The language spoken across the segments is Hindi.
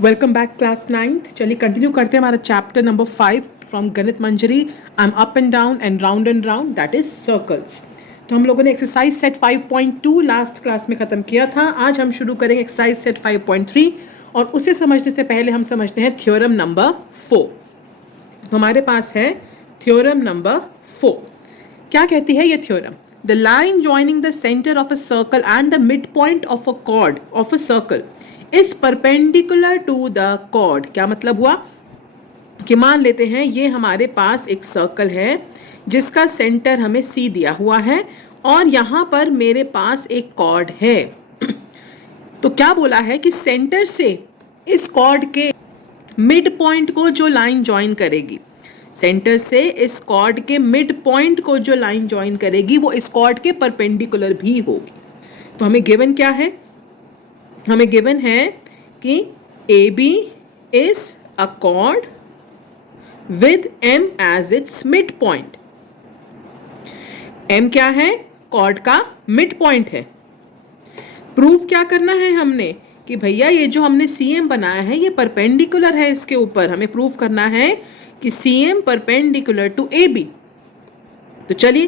Welcome back class 9th। चलिए कंटिन्यू करते हैं हमारा chapter number 5 from Ganit Manjari. I am up and down and round that is circles. तो हम लोगों ने एक्सरसाइज सेट 5.2 लास्ट क्लास में ख़त्म किया था। आज हम शुरू करेंगे एक्सरसाइज सेट 5.3 और उसे समझने से पहले हम समझते हैं थ्योरम नंबर 4। तो हमारे पास है थ्योरम नंबर 4। क्या कहती है ये theorem? The line joining the center of a circle and the midpoint of a chord of a circle is perpendicular to the chord। क्या मतलब हुआ कि मान लेते हैं ये हमारे पास एक सर्कल है जिसका सेंटर हमें C दिया हुआ है और यहाँ पर मेरे पास एक कॉर्ड है। तो क्या बोला है कि सेंटर से इस कॉर्ड के मिड पॉइंट को जो लाइन ज्वाइन करेगी, सेंटर से इस कॉर्ड के मिड पॉइंट को जो लाइन ज्वाइन करेगी वो इस कॉर्ड के परपेंडिकुलर भी होगी। तो हमें गिवन क्या है? हमें गिवन है कि AB is a chord with M as its mid point. M क्या है? कॉर्ड का मिड पॉइंट है। प्रूव क्या करना है हमने कि भैया ये जो हमने CM बनाया है ये परपेंडिकुलर है इसके ऊपर। हमें प्रूव करना है कि CM परपेंडिकुलर टू AB। तो चलिए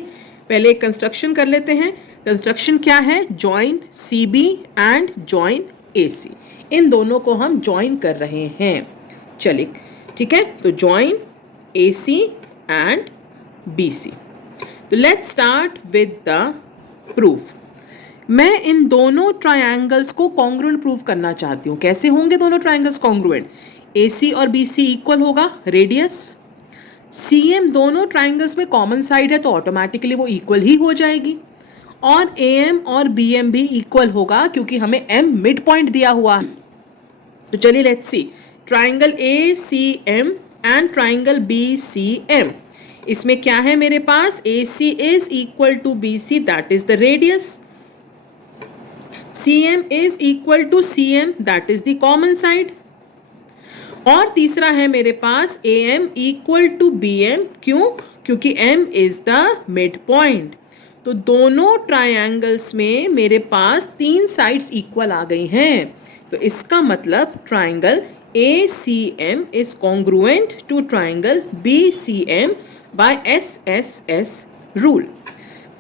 पहले एक कंस्ट्रक्शन कर लेते हैं। कंस्ट्रक्शन क्या है? Join CB and join AC। इन दोनों को हम जॉइन कर रहे हैं। चलिए ठीक है, तो जॉइन AC एंड BC। तो let's start with the proof. मैं इन दोनों ट्रायंगल्स को कॉन्ग्रुएंट प्रूव करना चाहती हूँ। कैसे होंगे दोनों ट्रायंगल्स कॉन्ग्रुएंट? AC और BC इक्वल होगा रेडियस। CM दोनों ट्रायंगल्स में कॉमन साइड है तो ऑटोमेटिकली वो इक्वल ही हो जाएगी। और AM और BM भी इक्वल होगा क्योंकि हमें M मिड पॉइंट दिया हुआ है। तो चलिए let's see triangle ACM and triangle BCM। इसमें क्या है मेरे पास? AC is equal to BC that is the radius. CM is equal to CM that is the common side. और तीसरा है मेरे पास AM इक्वल टू BM। क्यों? क्योंकि M is the mid point. तो दोनों ट्रायंगल्स में मेरे पास तीन साइड्स इक्वल आ गई हैं। तो इसका मतलब triangle ACM is congruent to triangle BCM by SSS rule.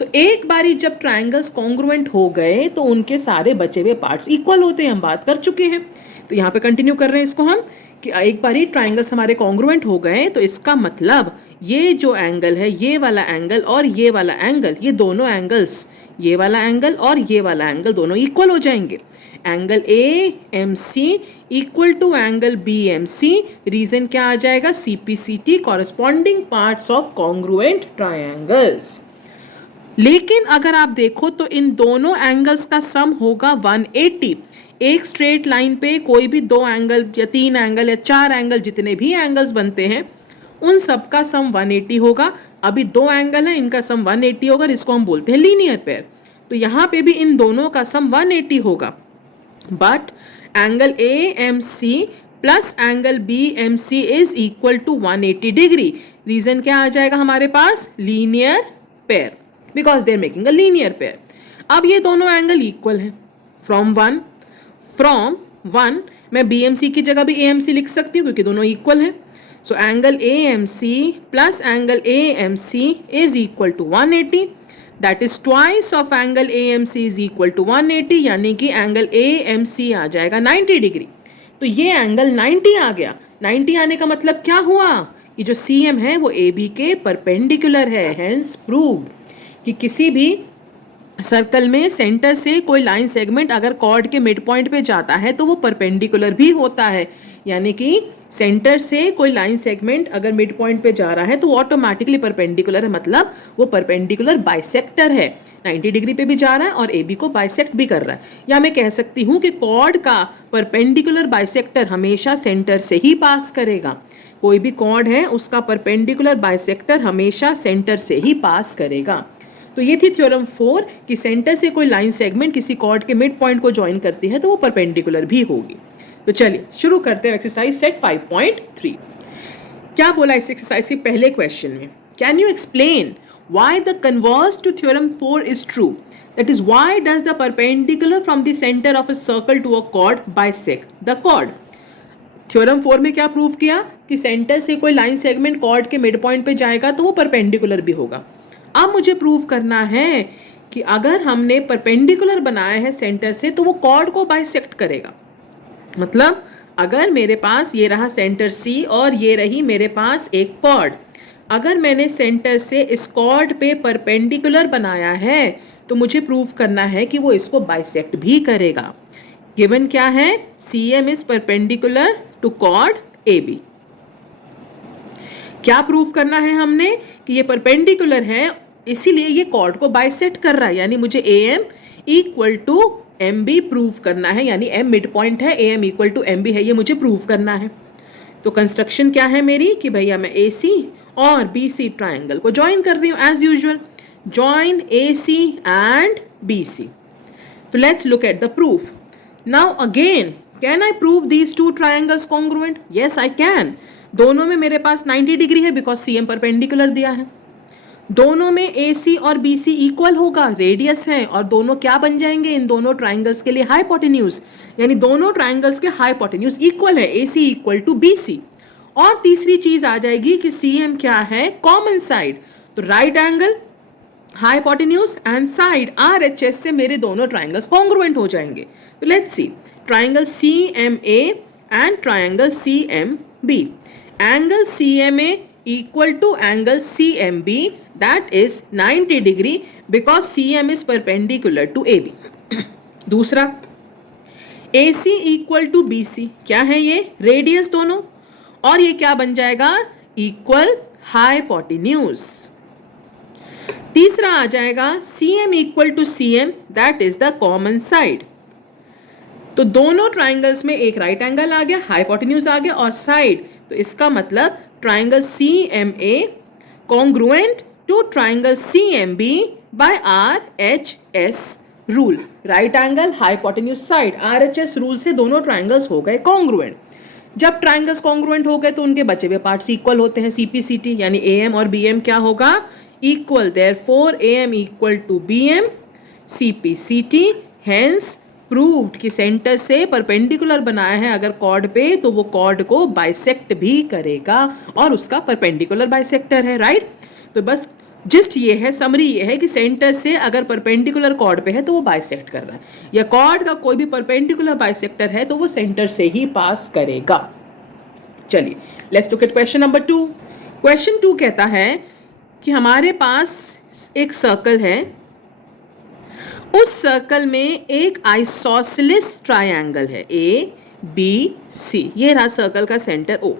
तो एक बारी जब ट्रायंगल्स कॉन्ग्रुएंट हो गए तो उनके सारे बचे हुए पार्ट्स इक्वल होते हैं। हम बात कर चुके हैं। तो यहाँ पे कंटिन्यू कर रहे हैं इसको हम कि एक बारी ट्रायंगल्स हमारे कॉन्ग्रुएंट हो गए तो इसका मतलब ये जो एंगल है, ये वाला एंगल और ये वाला एंगल, ये दोनों एंगल्स, ये वाला एंगल और ये वाला एंगल दोनों इक्वल हो जाएंगे। Angle AMC equal to angle BMC। Reason क्या आ जाएगा? CPCT, corresponding parts of congruent triangles. लेकिन अगर आप देखो तो इन दोनों एंगल्स का सम होगा 180। एक स्ट्रेट लाइन पे कोई भी दो एंगल या तीन एंगल या चार एंगल, जितने भी एंगल्स बनते हैं उन सब का सम 180 होगा। अभी दो एंगल है, इनका सम 180 होगा, इसको हम बोलते हैं लीनियर पेयर। तो यहाँ पे भी इन दोनों का सम 180 होगा। But angle AMC plus angle BMC is equal to 180 degree. Reason क्या आ जाएगा हमारे पास? Linear pair, because they are making a linear pair. अब ये दोनों एंगल इक्वल है। फ्रॉम वन मैं BMC की जगह भी AMC लिख सकती हूँ क्योंकि दोनों इक्वल हैं। So angle AMC plus angle AMC is equal to 180। That is twice of angle AMC is equal to 180, यानी कि एंगल AMC आ जाएगा 90 डिग्री। तो ये एंगल 90 आ गया। 90 आने का मतलब क्या हुआ कि जो CM है वो AB के परपेंडिकुलर है। हेंस प्रूव्ड कि किसी भी सर्कल में सेंटर से कोई लाइन सेगमेंट अगर कॉर्ड के मिड पॉइंट पे जाता है तो वो परपेंडिकुलर भी होता है। यानी कि सेंटर से कोई लाइन सेगमेंट अगर मिड पॉइंट पे जा रहा है तो वो ऑटोमेटिकली परपेंडिकुलर है, मतलब वो परपेंडिकुलर बाइसेक्टर है। 90 डिग्री पे भी जा रहा है और AB को बाइसेक्ट भी कर रहा है। या मैं कह सकती हूँ कि कॉर्ड का परपेंडिकुलर बाइसेक्टर हमेशा सेंटर से ही पास करेगा। कोई भी कॉर्ड है उसका परपेंडिकुलर बाइसेक्टर हमेशा सेंटर से ही पास करेगा। तो ये थी थ्योरम 4 कि सेंटर से कोई लाइन सेगमेंट किसी कॉर्ड के मिड पॉइंट को ज्वाइन करती है तो वो परपेंडिकुलर भी होगी। तो चलिए शुरू करते हैं एक्सरसाइज सेट 5.3। क्या बोला इस एक्सरसाइज के पहले क्वेश्चन में? Can you explain why the converse to theorem 4 is true? That is why does the perpendicular from the centre of a circle to a chord bisect the chord? Theorem 4 में क्या प्रूव किया कि सेंटर से कोई लाइन सेगमेंट कॉर्ड के मिड पॉइंट पे जाएगा तो वो परपेंडिकुलर भी होगा। अब मुझे प्रूव करना है कि अगर हमने परपेंडिकुलर बनाया है सेंटर से तो वो कॉर्ड को बाइसेक्ट करेगा। मतलब अगर मेरे पास ये रहा सेंटर सी और ये रही मेरे पास एक कॉर्ड, अगर मैंने सेंटर से इस कॉर्ड पे परपेंडिकुलर बनाया है तो मुझे प्रूव करना है कि वो इसको बाइसेक्ट भी करेगा। गिवन क्या है, CM is perpendicular to chord AB। क्या प्रूव करना है हमने कि ये परपेंडिकुलर है, इसीलिए ये कॉर्ड को बाइसेक्ट कर रहा है, यानी मुझे AM equal to MB prove करना है, यानी M मिड पॉइंट है, AM इक्वल टू MB है, ये मुझे प्रूव करना है। तो कंस्ट्रक्शन क्या है मेरी कि भैया मैं AC और BC ट्राइंगल को ज्वाइन कर रही हूँ as usual, join AC and BC। तो let's look at the proof. Now again, can I prove these two triangles congruent? Yes I can. दोनों में मेरे पास 90 डिग्री है बिकॉज CM परपेंडिकुलर दिया है। दोनों में AC और BC इक्वल होगा, रेडियस है, और दोनों क्या बन जाएंगे इन दोनों ट्राइंगल्स के लिए, हाइपोटेन्यूज, यानी दोनों ट्राइंगल्स के हाइपोटेन्यूज इक्वल है, AC इक्वल टू BC। और तीसरी चीज आ जाएगी कि CM क्या है, कॉमन साइड, तो right angle, hypotenuse and side RHS से मेरे दोनों ट्राइंगल्स कॉन्ग्रुएंट हो जाएंगे। तो let's see, triangle CMA and triangle CMB। Angle CMA equal to angle CMB, that is 90 degree because CM is perpendicular to AB। दूसरा, AC equal to BC, क्या है ये, रेडियस दोनों, और ये क्या बन जाएगा, इक्वल हाइपोटेन्यूज। तीसरा आ जाएगा CM equal to CM, that is the common side। तो दोनों ट्राइंगल्स में एक राइट एंगल आ गया, हाइपोटेन्यूज आ गया और साइड, तो इसका मतलब triangle CMA congruent to triangle CMB by RHS rule, right angle hypotenuse side, RHS rule से दोनों ट्राइंगल्स हो गए कॉन्ग्रुएंट। जब ट्राइंगल्स कॉन्ग्रुएंट हो गए तो उनके बचे हुए पार्ट्स इक्वल होते हैं, CP/CT, यानी AM और BM क्या होगा, equal. Therefore AM equal to BM CP/CT, hence proved कि सेंटर से परपेंडिकुलर बनाया है अगर कॉर्ड पे तो वो कॉर्ड को बाइसेक्ट भी करेगा और उसका परपेंडिकुलर बाइसेक्टर है, राइट। तो बस जिस्ट ये है, समरी ये है कि सेंटर से अगर परपेंडिकुलर कॉर्ड पे है तो वो बाइसेक्ट कर रहा है, या कॉर्ड का कोई भी परपेंडिकुलर बाइसेक्टर है तो वो सेंटर से ही पास करेगा। चलिए let's look eight question number 2। Question 2 कहता है कि हमारे पास एक सर्कल है, उस सर्कल में एक आइसोसेलेस ट्रायंगल है ABC, ये रहा सर्कल का centre O।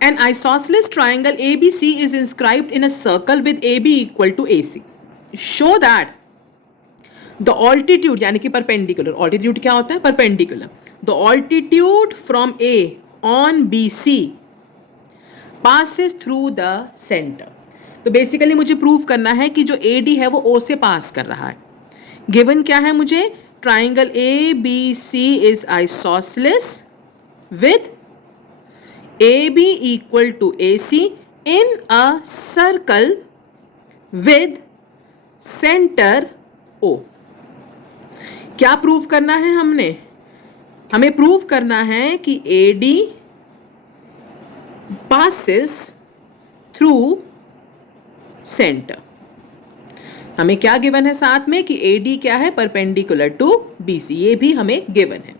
An isosceles triangle ABC is inscribed in a circle with AB equal to AC. Show that the altitude, यानी कि परपेंडिकुलर, altitude क्या होता है, perpendicular, the altitude from A on BC passes through the center। तो बेसिकली मुझे प्रूव करना है कि जो AD है वो O से पास कर रहा है। गिवन क्या है मुझे, triangle ABC is isosceles with AB equal to AC in a circle with centre O। क्या प्रूव करना है हमें प्रूव करना है कि AD passes थ्रू सेंटर। हमें क्या गिवन है साथ में कि AD क्या है, परपेंडिकुलर टू BC, ये भी हमें गिवन है।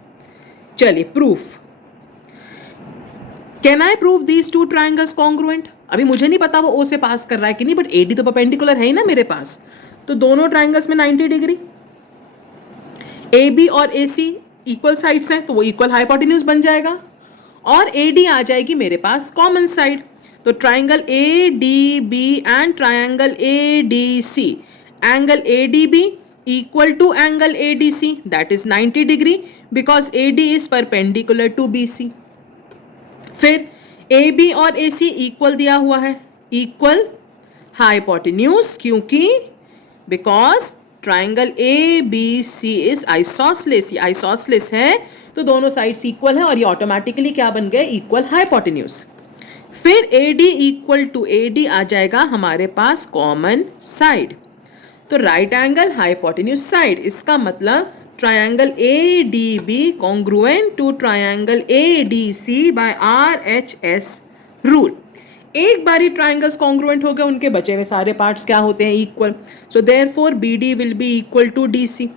चलिए proof, can I prove these two triangles congruent? अभी मुझे नहीं पता वो O से पास कर रहा है कि नहीं, बट AD तो परपेंडिकुलर है ही ना मेरे पास, तो दोनों ट्राइंगल्स में 90 डिग्री, AB और AC इक्वल साइड्स हैं तो वो इक्वल हाइपोटेन्यूज बन जाएगा, और AD आ जाएगी मेरे पास कॉमन साइड। तो triangle ADB and triangle ADC, angle ADB equal to angle ADC, that is 90 degree because AD is perpendicular to BC। फिर AB और AC इक्वल दिया हुआ है, इक्वल हाइपोटेन्यूज, क्योंकि because triangle ABC is isosceles, ये आइसोसेलेस है तो दोनों साइड्स इक्वल है और ये ऑटोमेटिकली क्या बन गए, इक्वल हाइपोटेन्यूज। फिर AD इक्वल टू AD आ जाएगा हमारे पास कॉमन साइड, तो राइट एंगल हाइपोटेन्यूज साइड, इसका मतलब triangle ADB congruent to triangle ADC by RHS rule. एक बारी ट्राइंगल्स कॉन्ग्रुएंट हो गए, उनके बचे हुए सारे पार्ट्स क्या होते हैं? Equal. So therefore BD will be equal to DC.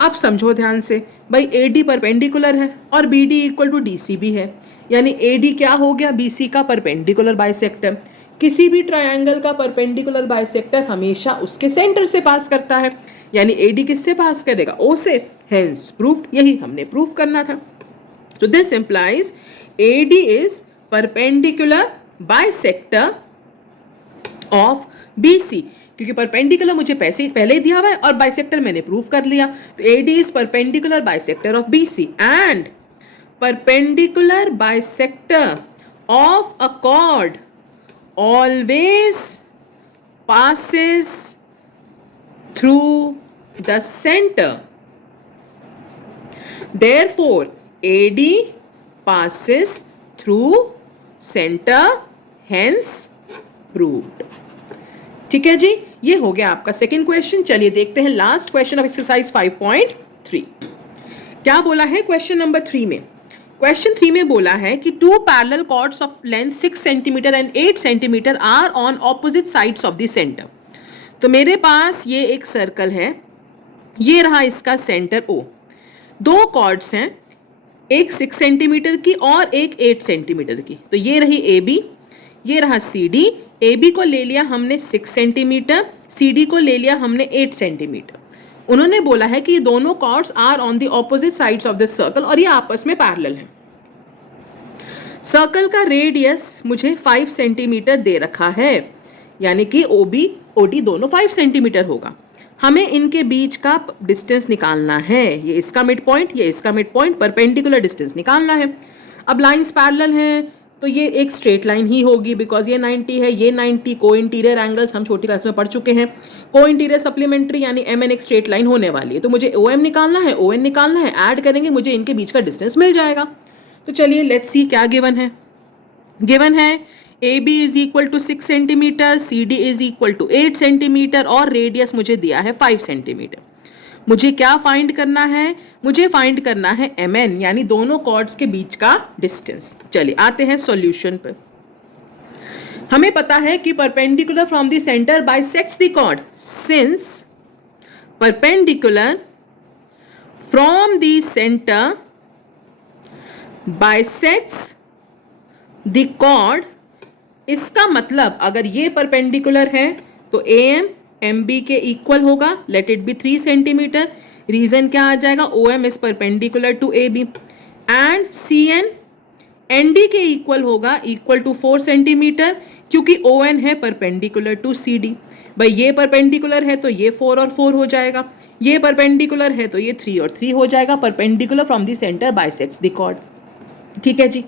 अब समझो ध्यान से, भाई AD परपेंडिकुलर है और BD इक्वल टू DC भी है, यानी AD क्या हो गया? BC का परपेंडिकुलर बाइसेक्टर. किसी भी ट्राइंगल का परपेंडिकुलर बाइसेक्टर हमेशा उसके सेंटर से पास करता है, यानी AD किससे पास करेगा? O से. Hence proved. यही हमने प्रूव करना था. So this implies AD is perpendicular bisector of BC. क्योंकि परपेंडिकुलर मुझे पहले ही दिया हुआ है और बाइसेक्टर मैंने प्रूव कर लिया. तो AD is perpendicular bisector of BC and perpendicular bisector of a chord always passes through the center. Therefore, AD passes through center, hence proved. ठीक है जी, ये हो गया आपका सेकेंड क्वेश्चन. चलिए देखते हैं लास्ट क्वेश्चन ऑफ एक्सरसाइज 5.3. क्या बोला है क्वेश्चन नंबर 3 में? क्वेश्चन 3 में बोला है कि two parallel chords of length 6 centimetre and 8 centimetre are on opposite sides of the centre. तो मेरे पास ये एक सर्कल है, ये रहा इसका सेंटर O. दो कॉर्ड्स हैं, एक 6 सेंटीमीटर की और एक 8 सेंटीमीटर की. तो ये रही AB, ये रहा CD. AB को ले लिया हमने 6 सेंटीमीटर, CD को ले लिया हमने 8 सेंटीमीटर. उन्होंने बोला है कि ये दोनों chords are on the opposite sides of the circle और ये आपस में पैरेलल हैं. सर्कल का रेडियस मुझे 5 सेंटीमीटर दे रखा है, यानी कि OB OD दोनों 5 सेंटीमीटर होगा. हमें इनके बीच का डिस्टेंस निकालना है. ये इसका मिड पॉइंट, ये इसका मिड पॉइंट, परपेंडिकुलर डिस्टेंस निकालना है. अब लाइंस पैरेलल हैं तो ये एक स्ट्रेट लाइन ही होगी, बिकॉज ये 90 है, ये 90. को इंटीरियर एंगल्स हम छोटी क्लास में पढ़ चुके हैं. को इंटीरियर सप्लीमेंट्री यानी MN एक स्ट्रेट लाइन होने वाली है. तो मुझे OM निकालना है, ON निकालना है, ऐड करेंगे मुझे इनके बीच का डिस्टेंस मिल जाएगा. तो चलिए लेट्स सी क्या गिवन है. गिवन है AB is equal to 6 centimetre, CD is equal to 8 centimetre और रेडियस मुझे दिया है 5 सेंटीमीटर. मुझे क्या फाइंड करना है? मुझे फाइंड करना है MN यानी दोनों कॉर्ड्स के बीच का डिस्टेंस. चलिए आते हैं सॉल्यूशन पर. हमें पता है कि perpendicular from the centre bisects the chord. Since perpendicular from the centre bisects the chord, इसका मतलब अगर ये परपेंडिकुलर है तो AM MB के इक्वल होगा, let it be 3 centimetre. Reason क्या आ जाएगा? OM is perpendicular to AB and CN ND के इक्वल होगा, इक्वल टू 4 सेंटीमीटर, क्योंकि ON है परपेंडिकुलर टू CD. भाई ये परपेंडिकुलर है तो ये 4 और 4 हो जाएगा, ये परपेंडिकुलर है तो ये 3 और 3 हो जाएगा. Perpendicular from the centre bisects the chord. ठीक है जी.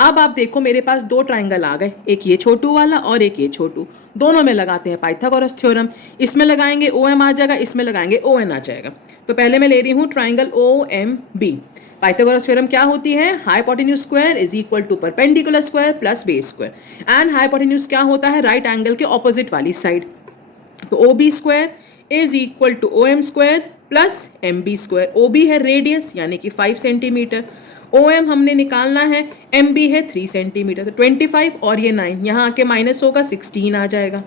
अब आप देखो मेरे पास दो ट्राइंगल आ गए, एक ये छोटू वाला और एक ये छोटू. दोनों में लगाते हैं पाइथागोरस थ्योरम. इसमें लगाएंगे OM आ जाएगा, इसमें लगाएंगे ON आ जाएगा. तो पहले मैं ले रही हूँ ट्राइंगल OMB. पाइथागोरस थ्योरम क्या होती है? Hypotenuse square is equal to perpendicular square plus base square. And hypotenuse क्या होता है? राइट एंगल के ऑपोजिट वाली साइड. तो OB square is equal to OM square plus MB square. OB है रेडियस यानी कि 5 सेंटीमीटर, OM हमने निकालना है, MB है 3 सेंटीमीटर. तो 25 और ये 9 यहाँ आके माइनस होगा, 16 आ जाएगा,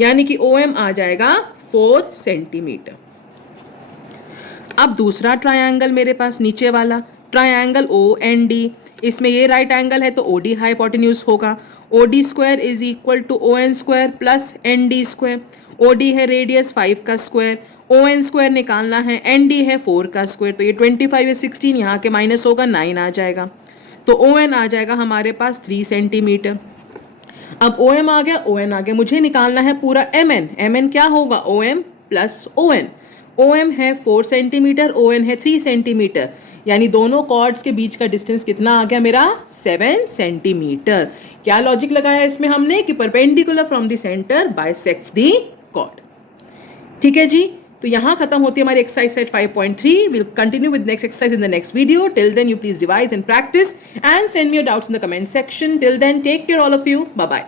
यानी कि OM आ जाएगा 4 सेंटीमीटर. अब दूसरा ट्रायंगल मेरे पास नीचे वाला ट्रायंगल OND. इसमें ये राइट एंगल है तो OD हाइपोटेन्यूज होगा. OD square is equal to ON square plus ND square. OD है रेडियस 5 का स्क्वायर, ON स्क्वायर निकालना है, ND है 4 का स्क्वायर. तो ये 25 है 16, यहाँ के माइनस होगा 9 आ जाएगा. तो ON आ जाएगा हमारे पास 3 सेंटीमीटर. अब OM आ गया, ON आ गया. मुझे निकालना है पूरा MN. MN क्या होगा? OM plus ON. OM है 4 सेंटीमीटर, ON है 3 सेंटीमीटर, यानी दोनों कॉर्ड्स के बीच का डिस्टेंस कितना आ गया मेरा? 7 सेंटीमीटर. क्या लॉजिक लगाया इसमें हमने कि perpendicular from the centre bisects the chord. ठीक है जी. तो यहाँ खत्म होती है हमारी exercise set 5.3. Will continue with next exercise in the next video. Till then you please revise and practise and send me your doubts in the comment section. Till then take care all of you. Bye bye.